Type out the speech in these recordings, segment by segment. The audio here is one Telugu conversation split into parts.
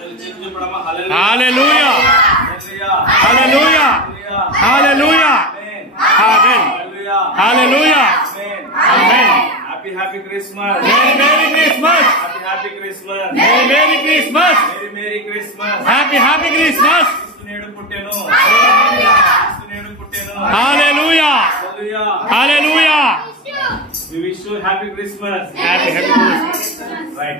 హల్లెలూయా hallelujah hallelujah amen hallelujah amen. Happy Christmas. Merry Christmas. Happy Christmas. Merry Christmas. Merry Christmas. Happy Christmas. నేడు పుట్టెను. నేడు పుట్టెను. హల్లెలూయా హల్లెలూయా. We wish you happy Christmas. Happy Christmas. Right.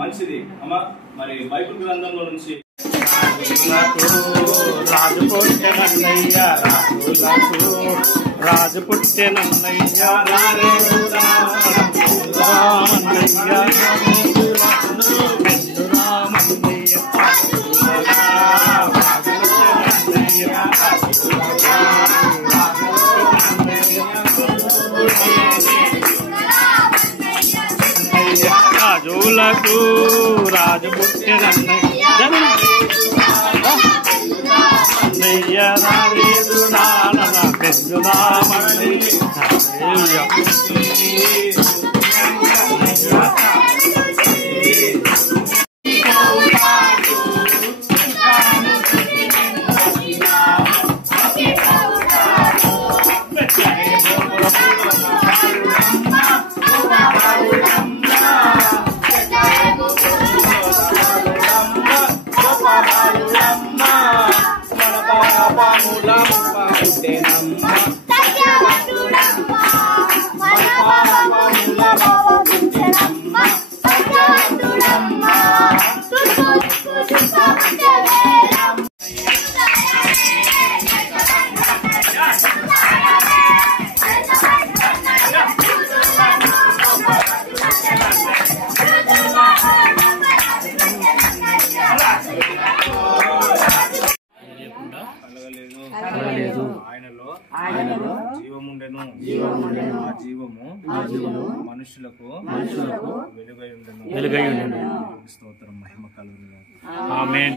మంచిది అమ్మా. మరి బైబిల్ గ్రంథంలో నుంచి రాజు పుట్టెనన్నయ్య రాజు పుట్టెనన్నయ్య రాజులకు రాజు పుట్టెనన్నయ్య రాజు నాన్న పెంచుదామన్నయ్య. ఆయనలో జీవముండెను. ఆ జీవము మనుషులకు వెలుగై ఉండెను. స్తోత్రం మహిమ కలుగును. ఆమేన్.